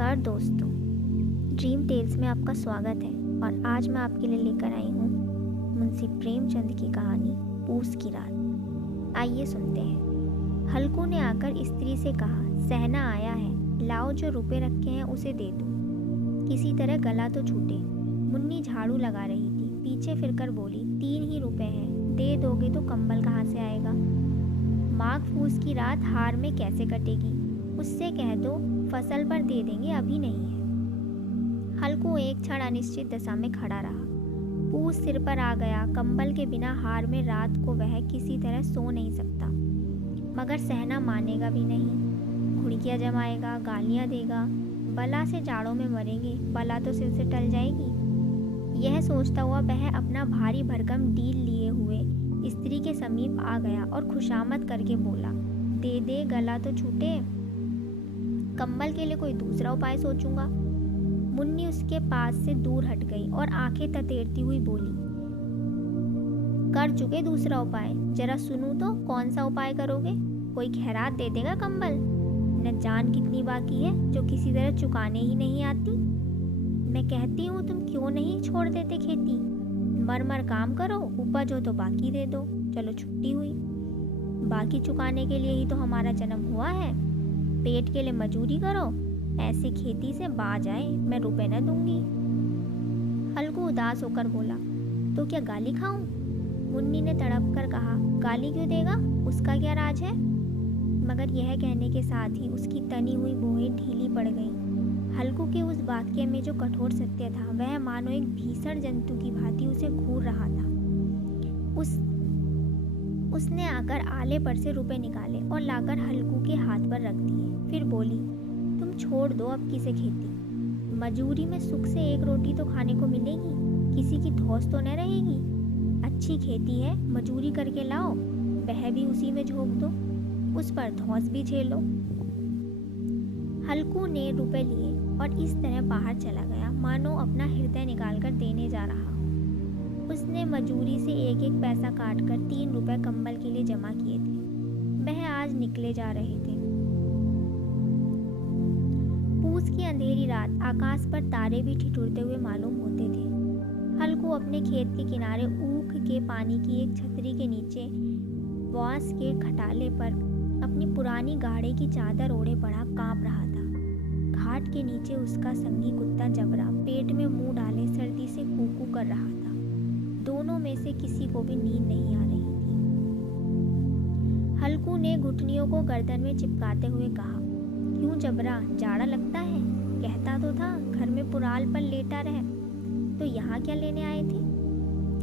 नमस्कार दोस्तों, dream tales में आपका स्वागत है। और आज मैं आपके लिए लेकर आई हूँ मुंशी प्रेमचंद की कहानी पूस की रात। आइए सुनते हैं। हल्कू ने आकर स्त्री से कहा, सहना आया है, लाओ जो रुपए रखे हैं उसे दे दो, किसी तरह गला तो छूटे। मुन्नी झाड़ू लगा रही थी, पीछे फिरकर बोली, 3 ही रुपए हैं, दे दोगे तो कंबल कहाँ से आएगा। माघ फूस की रात हार में कैसे कटेगी, उससे कह दो फसल पर दे देंगे, अभी नहीं है। हल्कू एक क्षण अनिश्चित दशा में खड़ा रहा। पूस सिर पर आ गया। कंबल के बिना हार में रात को वह किसी तरह सो नहीं सकता, मगर सहना मानेगा भी नहीं। घुड़कियाँ जमाएगा, गालियाँ देगा, बला से जाड़ों में मरेंगे, बला तो सिर से टल जाएगी। यह सोचता हुआ वह अपना भारी भरकम डील लिए हुए स्त्री के समीप आ गया और खुशामद करके बोला, दे दे, गला तो छूटे, कंबल के लिए कोई दूसरा उपाय सोचूंगा। मुन्नी उसके पास से दूर हट गई और आंखें ततेरती हुई बोली, कर चुके दूसरा उपाय, जरा सुनूं तो कौन सा उपाय करोगे। कोई खैरात दे देगा कंबल, न जान कितनी बाकी है जो किसी तरह चुकाने ही नहीं आती। मैं कहती हूँ तुम क्यों नहीं छोड़ देते खेती, मर मर काम करो, उपज हो तो बाकी दे दो, चलो छुट्टी हुई। बाकी चुकाने के लिए ही तो हमारा जन्म हुआ है, पेट के लिए मजूरी करो, ऐसे खेती से बाज आए, मैं रुपए न दूंगी। हल्कू उदास होकर बोला, तो क्या गाली खाऊं। मुन्नी ने तड़प कर कहा, गाली क्यों देगा, उसका क्या राज है। मगर यह कहने के साथ ही उसकी तनी हुई भौहें ढीली पड़ गईं। हल्कू के उस वाक्य में जो कठोर सत्य था, वह मानो एक भीषण जंतु की भांति उसे घूर रहा था। उसने आकर आले पर से रुपए निकाले और लाकर हल्कू के हाथ पर रख दिए। फिर बोली, तुम छोड़ दो अब किसे खेती, मजूरी में सुख से एक रोटी तो खाने को मिलेगी, किसी की धौंस तो न रहेगी। अच्छी खेती है, मजूरी करके लाओ, वह भी उसी में झोंक दो, उस पर धौंस भी झेलो। हल्कू ने रुपए लिए और इस तरह बाहर चला गया मानो अपना हृदय निकालकर देने जा रहा हो। उसने मजूरी से एक एक पैसा काटकर 3 रुपए कंबल के लिए जमा किए थे। वह आज निकले जा रहे थे। पूस की अंधेरी रात, आकाश पर तारे भी ठिठुरते हुए मालूम होते थे। हल्कू अपने खेत के किनारे ऊख के पानी की एक छतरी के नीचे बांस के खटाले पर अपनी पुरानी गाढ़े की चादर ओढ़े पड़ा कांप रहा था। घाट के नीचे उसका संगी कुत्ता जबरा पेट में मुंह डाले सर्दी से कूकू कर रहा था। दोनों में से किसी को भी नींद नहीं आ रही थी। हल्कू ने घुटनियों को गर्दन में चिपकाते हुए कहा, क्यों जबरा, जाड़ा लगता है, कहता तो था घर में पुराल पर लेटा रह, तो यहाँ क्या लेने आए थे।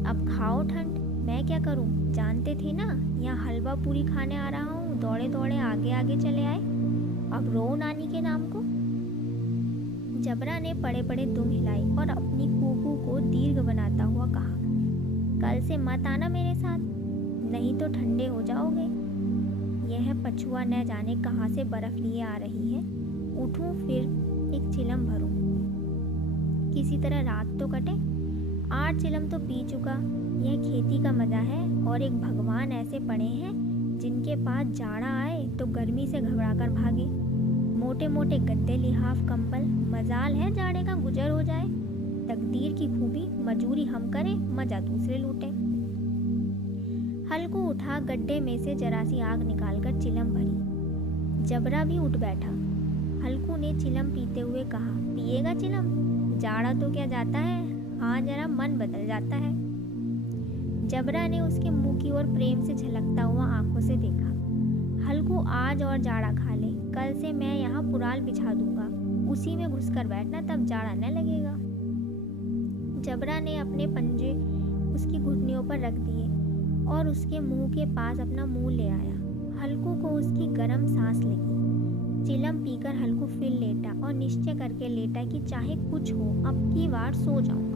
अब खाओ ठंड, मैं क्या करूँ, जानते थे ना यहाँ हलवा पूरी खाने आ रहा हूँ, दौड़े दौड़े आगे आगे चले आए, अब रो नानी के नाम को। जबरा ने पड़े पड़े दुम हिलाई और अपनी कूकू को दीर्घ बनाता हुआ कहा, कल से मत आना मेरे साथ, नहीं तो ठंडे हो जाओगे। यह पछुआ न जाने कहाँ से बर्फ लिए आ रही है, उठूं फिर एक चिलम भरूं, किसी तरह रात तो कटे। 8 चिलम तो पी चुका, यह खेती का मजा है। और एक भगवान ऐसे पड़े हैं जिनके पास जाड़ा आए तो गर्मी से घबराकर भागे। मोटे मोटे गद्दे, लिहाफ, कंबल, मजाल है जाड़े का गुजर हो जाए। तकदीर की खूबी, मजूरी हम करें, मजा दूसरे लूटें। हल्कू उठा, गड्ढे में से जरा सी आग निकालकर चिलम भरी। जबरा भी उठ बैठा। हल्कू ने चिलम पीते हुए कहा, पिएगा चिलम, जाड़ा तो क्या जाता है, हाँ जरा मन बदल जाता है। जबरा ने उसके मुंह की ओर प्रेम से झलकता हुआ आंखों से देखा। हल्कू, आज और जाड़ा खा ले, कल से मैं यहाँ पुराल बिछा दूंगा, उसी में घुसकर बैठना, तब जाड़ा न लगेगा। जबरा ने अपने पंजे उसकी घुटनियों पर रख दिए और उसके मुंह के पास अपना मुंह ले आया। हल्कू को उसकी गर्म सांस लगी। चिलम पीकर हल्कू फिर लेटा और निश्चय करके लेटा कि चाहे कुछ हो, अब की बार सो जाऊंगा।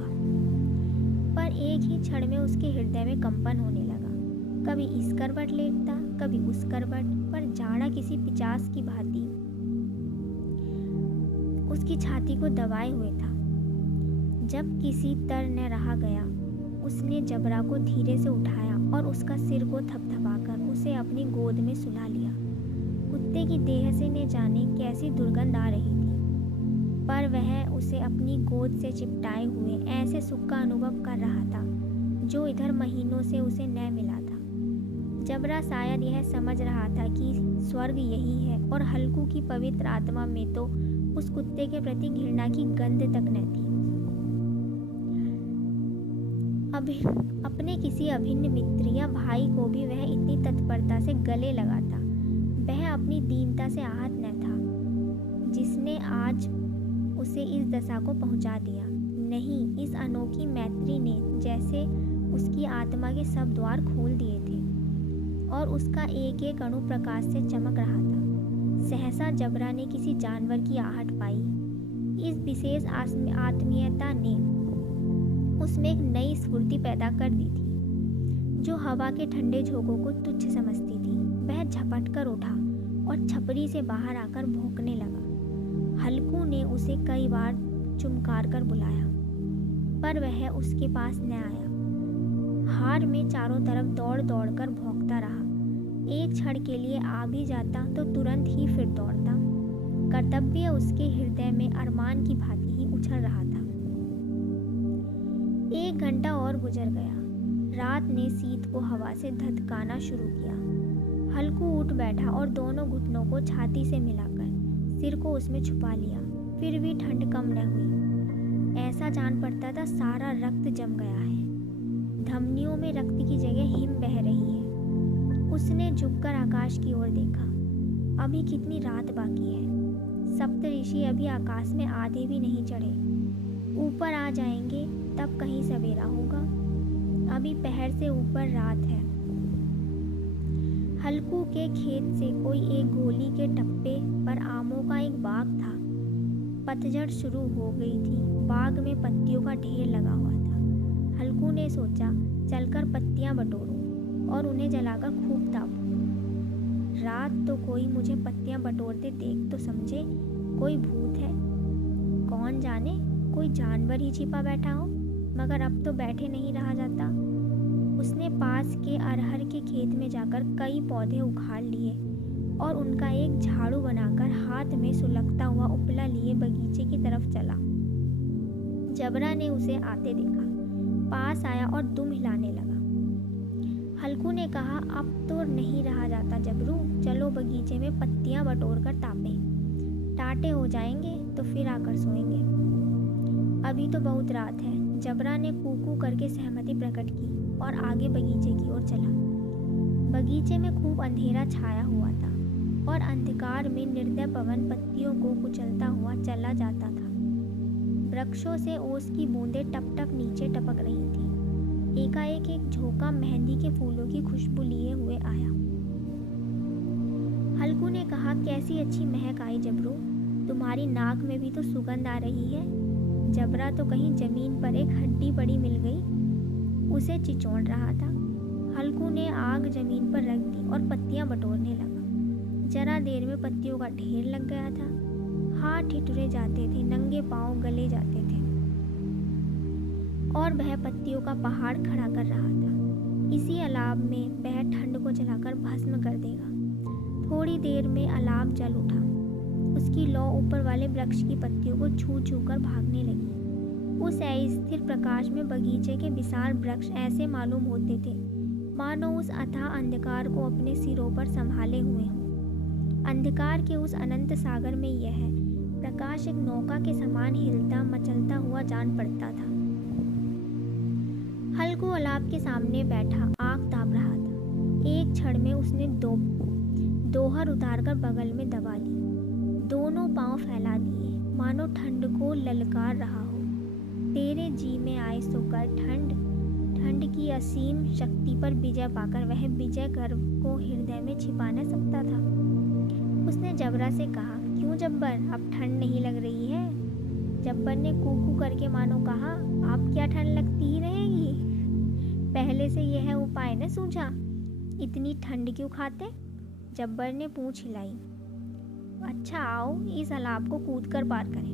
पर एक ही क्षण में उसके हृदय में कंपन होने लगा। कभी इस करवट लेटता, कभी उस करवट, पर जाड़ा किसी पिचास की भांति उसकी छाती को दबाए हुए था। जब किसी तर न रहा गया, उसने जबरा को धीरे से उठाया और उसका सिर को थपथपाकर उसे अपनी गोद में सुला लिया। कुत्ते की देह से न जाने कैसी दुर्गंध आ रही थी। वह उसे अपनी गोद से चिपटाए हुए ऐसे सुख का अनुभव कर रहा था जो इधर महीनों से उसे न मिला था। जबरा शायद यह समझ रहा था कि स्वर्ग यही है और हल्कू की पवित्र आत्मा में तो उस कुत्ते के प्रति घृणा की गंध तक न थी। अपने किसी अभिन्न मित्र या भाई को भी वह इतनी तत्परता से गले लगाता। वह अपनी दीनता से आहत न था जिसने आज उसे इस दशा को पहुंचा दिया। नहीं, इस अनोखी मैत्री ने जैसे उसकी आत्मा के सब द्वार खोल दिए थे और उसका एक एक अणु प्रकाश से चमक रहा था। सहसा जबरा ने किसी जानवर की आहट पाई। इस विशेष आत्मीयता ने उसमें एक नई स्फूर्ति पैदा कर दी थी जो हवा के ठंडे झोंकों को तुच्छ समझती थी। वह झपट कर उठा और छपरी से बाहर आकर भौंकने लगा। हल्कू ने उसे कई बार चुमकार कर बुलाया पर वह उसके पास न आया। हार में चारों तरफ दौड़ दौड़ कर भौंकता रहा। एक क्षण के लिए आ भी जाता तो तुरंत ही फिर दौड़ता। कर्तव्य उसके हृदय में अरमान की भांति ही उछल रहा था। 1 घंटा और गुजर गया। रात ने शीत को हवा से धधकाना शुरू किया। हल्कू उठ बैठा और दोनों घुटनों को छाती से मिलाकर सिर को उसमें छुपा लिया। फिर भी ठंड कम न हुई। ऐसा जान पड़ता था सारा रक्त जम गया है। धमनियों में रक्त की जगह हिम बह रही है। उसने झुककर आकाश की ओर देखा। अभी कितनी रात बाकी है। सप्तऋषि अभी आकाश में आधे भी नहीं चढ़े। ऊपर आ जाएंगे तब कहीं सवेरा होगा। अभी पहर से ऊपर रात है। हल्कू के खेत से कोई एक गोली के टप्पे पर आमों का एक बाग था। पतझड़ शुरू हो गई थी। बाग में पत्तियों का ढेर लगा हुआ था। हल्कू ने सोचा चलकर पत्तियां बटोरूं और उन्हें जलाकर खूब तापूं। रात तो कोई मुझे पत्तियां बटोरते देख तो समझे कोई भूत है। कौन जाने कोई जानवर ही छिपा बैठा हो, मगर अब तो बैठे नहीं रहा जाता। उसने पास के अरहर के खेत में जाकर कई पौधे उखाड़ लिए और उनका एक झाड़ू बनाकर हाथ में सुलगता हुआ उपला लिए बगीचे की तरफ चला। जबरा ने उसे आते देखा, पास आया और दुम हिलाने लगा। हल्कू ने कहा, अब तो नहीं रहा जाता जबरू, चलो बगीचे में पत्तियां बटोर कर तापें। टाटे हो जाएंगे तो फिर आकर सोएंगे। अभी तो बहुत रात है। जबरा ने कूकू करके सहमति प्रकट की और आगे बगीचे की ओर चला। बगीचे में खूब अंधेरा छाया हुआ था और अंधकार में निर्दय पवन पत्तियों को कुचलता हुआ चला जाता था। वृक्षों से ओस की बूंदें टप टप नीचे टपक रही थी। एकाएक एक झोंका मेहंदी के फूलों की खुशबू लिए हुए आया। हल्कू ने कहा, कैसी अच्छी महक आई जबरू, तुम्हारी नाक में भी तो सुगंध आ रही है। जबरा तो कहीं जमीन पर एक हड्डी पड़ी मिल गई, उसे चिचोड़ रहा था। हल्कू ने आग जमीन पर रख दी और पत्तियां बटोरने लगा। जरा देर में पत्तियों का ढेर लग गया था। हाथ ठिठुरे जाते थे, नंगे पांव गले जाते थे और वह पत्तियों का पहाड़ खड़ा कर रहा था। इसी अलाव में वह ठंड को जलाकर भस्म कर देगा। थोड़ी देर में अलाव जल उठा। उसकी लौ ऊपर वाले वृक्ष की पत्तियों को छू छू कर भागने लगी। उस अस्थिर प्रकाश में बगीचे के विशाल वृक्ष ऐसे मालूम होते थे मानो उस अथाह अंधकार को अपने सिरों पर संभाले हुए हों। अंधकार के उस अनंत सागर में यह प्रकाश एक नौका के समान हिलता मचलता हुआ जान पड़ता था। हल्कू अलाव के सामने बैठा आग ताप रहा था। एक क्षण में उसने दोहर उतारकर बगल में दबा ली। दोनों पांव फैला दिए मानो ठंड को ललकार रहा हो। तेरे जी में आए सो कर ठंड की असीम शक्ति पर विजय पाकर वह विजय गर्व को हृदय में छिपा न सकता था। उसने जबरा से कहा, क्यों जब्बर, अब ठंड नहीं लग रही है? जब्बर ने कूकू करके मानो कहा, आप क्या ठंड लगती ही रहेगी, पहले से यह उपाय न सूझा, इतनी ठंड क्यों खाते? जब्बर ने पूंछ हिलाई। अच्छा आओ इस अलाव को कूद कर पार करें,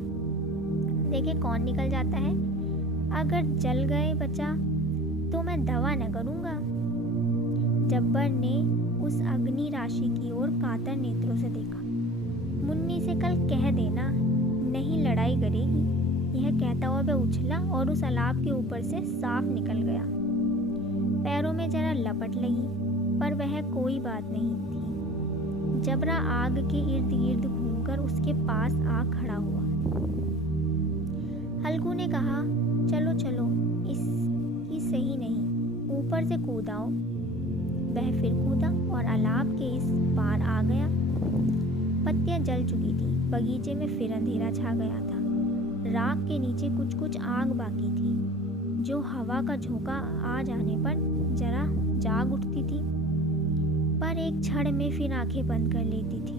देखे कौन निकल जाता है। अगर जल गए बचा तो मैं दवा न करूँगा। जब्बर ने उस अग्नि राशि की ओर कातर नेत्रों से देखा। मुन्नी से कल कह देना, नहीं लड़ाई करेगी। यह कहता हुआ वह उछला और उस अलाव के ऊपर से साफ निकल गया। पैरों में जरा लपट लगी, पर वह कोई बात नहीं थी। जबरा आग के इर्द गिर्द घूमकर उसके पास आ खड़ा हुआ। हल्कू ने कहा, चलो चलो, इसकी सही नहीं, ऊपर से कूदाओ। वह फिर कूदा और अलाव के इस पार आ गया। पत्तियां जल चुकी थी। बगीचे में फिर अंधेरा छा गया था। राख के नीचे कुछ कुछ आग बाकी थी, जो हवा का झोंका आ जाने पर जरा जाग उठती थी, पर एक क्षण में फिर आंखें बंद कर लेती थी।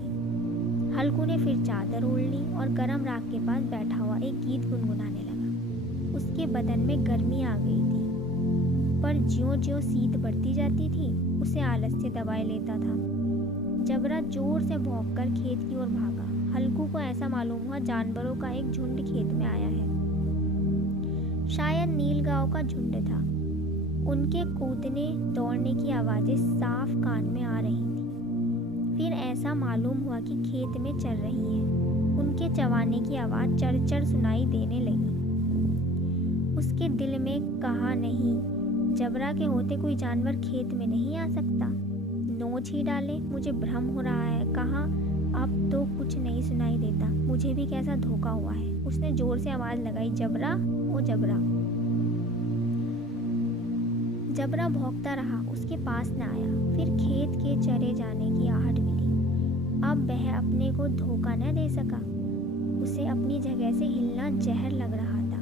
हल्कू ने फिर चादर ओढ़ ली और गरम राख के पास बैठा हुआ एक गीत गुनगुनाने लगा। उसके बदन में गर्मी आ गई थी, पर ज्यों-ज्यों शीत बढ़ती जाती थी, उसे आलस्य दबाए लेता था। जबरा जोर से भौंककर खेत की ओर भागा। हल्कू को ऐसा मालूम हुआ जानवरों का एक झुंड खेत में आया है। शायद नीलगांव का झुंड था। उनके कूदने दौड़ने की आवाज़ें साफ कान में आ रही थी। फिर ऐसा मालूम हुआ कि खेत में चल रही है। उनके चबाने की आवाज़ चरचर सुनाई देने लगी। उसके दिल में कहा, नहीं, जबरा के होते कोई जानवर खेत में नहीं आ सकता। नोच ही डाले, मुझे भ्रम हो रहा है। कहा, अब तो कुछ नहीं सुनाई देता। मुझे भी कैसा धोखा हुआ है। उसने जोर से आवाज़ लगाई, जबरा, ओ जबरा। जबरा भौंकता रहा, उसके पास न आया। फिर खेत के चरे जाने की आहट मिली। अब वह अपने को धोखा न दे सका। उसे अपनी जगह से हिलना जहर लग रहा था।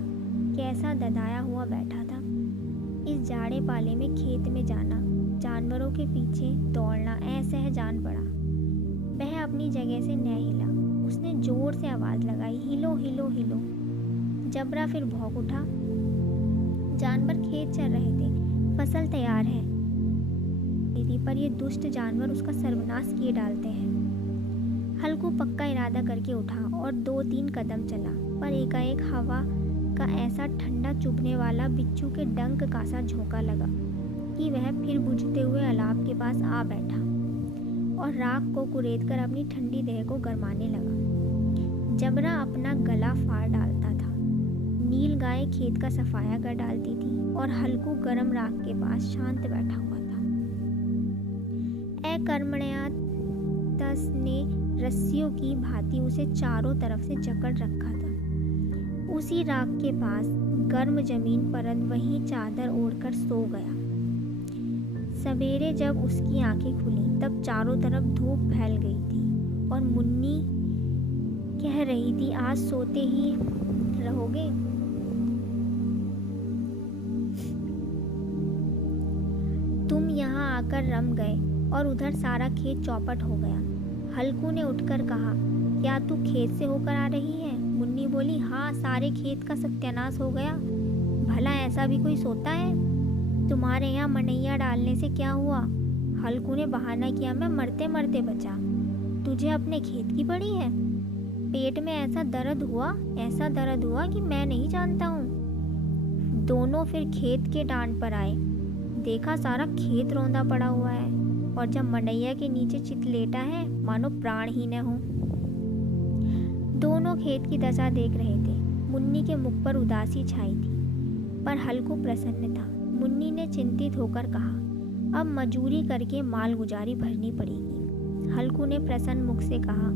कैसा ददाया हुआ बैठा था। इस जाड़े पाले में खेत में जाना, जानवरों के पीछे दौड़ना असहज जान पड़ा। वह अपनी जगह से न हिला। उसने जोर से आवाज़ लगाई, हिलो हिलो हिलो। जबरा फिर भौंक उठा। जानवर खेत चल रहे थे। फसल तैयार है, पर ये दुष्ट जानवर उसका सर्वनाश किए डालते हैं। हल्कू पक्का इरादा करके उठा और 2-3 कदम चला, पर एकाएक हवा का ऐसा ठंडा चुभने वाला बिच्छू के डंक का सा झोंका लगा कि वह फिर बुझते हुए अलाव के पास आ बैठा और राख को कुरेदकर अपनी ठंडी देह को गरमाने लगा। जबरा अपना गला फाड़ डालता था। नील गाय खेत का सफाया कर डालती थी और हल्कू गरम राख के पास शांत बैठा हुआ था। अकर्मण्यतस ने रस्सियों की भांति उसे चारों तरफ से जकड़ रखा था। उसी राख के पास गर्म जमीन पर वहीं चादर ओढ़कर सो गया। सवेरे जब उसकी आंखें खुली, तब चारों तरफ धूप फैल गई थी और मुन्नी कह रही थी, आज सोते ही रहोगे। तुम यहाँ आकर रम गए और उधर सारा खेत चौपट हो गया। हल्कू ने उठकर कहा, क्या तू खेत से होकर आ रही है? मुन्नी बोली, हाँ, सारे खेत का सत्यानाश हो गया। भला ऐसा भी कोई सोता है? तुम्हारे यहाँ मनैया डालने से क्या हुआ? हल्कू ने बहाना किया, मैं मरते मरते बचा। तुझे अपने खेत की पड़ी है? पेट में ऐसा दर्द हुआ कि मैं नहीं जानता हूँ। दोनों फिर खेत के डांड पर आए। देखा सारा खेत रौंदा पड़ा हुआ है और जब मनैया के नीचे चित लेटा है, मानो प्राण ही न हो। दोनों खेत की दशा देख रहे थे। मुन्नी के मुख पर उदासी छाई थी, पर हल्कू प्रसन्न था। मुन्नी ने चिंतित होकर कहा, अब मजूरी करके माल गुजारी भरनी पड़ेगी। हल्कू ने प्रसन्न मुख से कहा,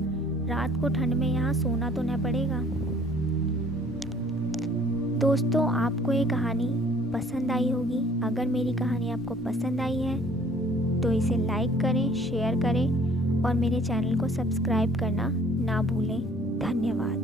रात को ठंड में यहाँ सोना तो न पड़ेगा। दोस्तों, आपको ये कहानी पसंद आई होगी। अगर मेरी कहानी आपको पसंद आई है तो इसे लाइक करें, शेयर करें और मेरे चैनल को सब्सक्राइब करना ना भूलें। धन्यवाद।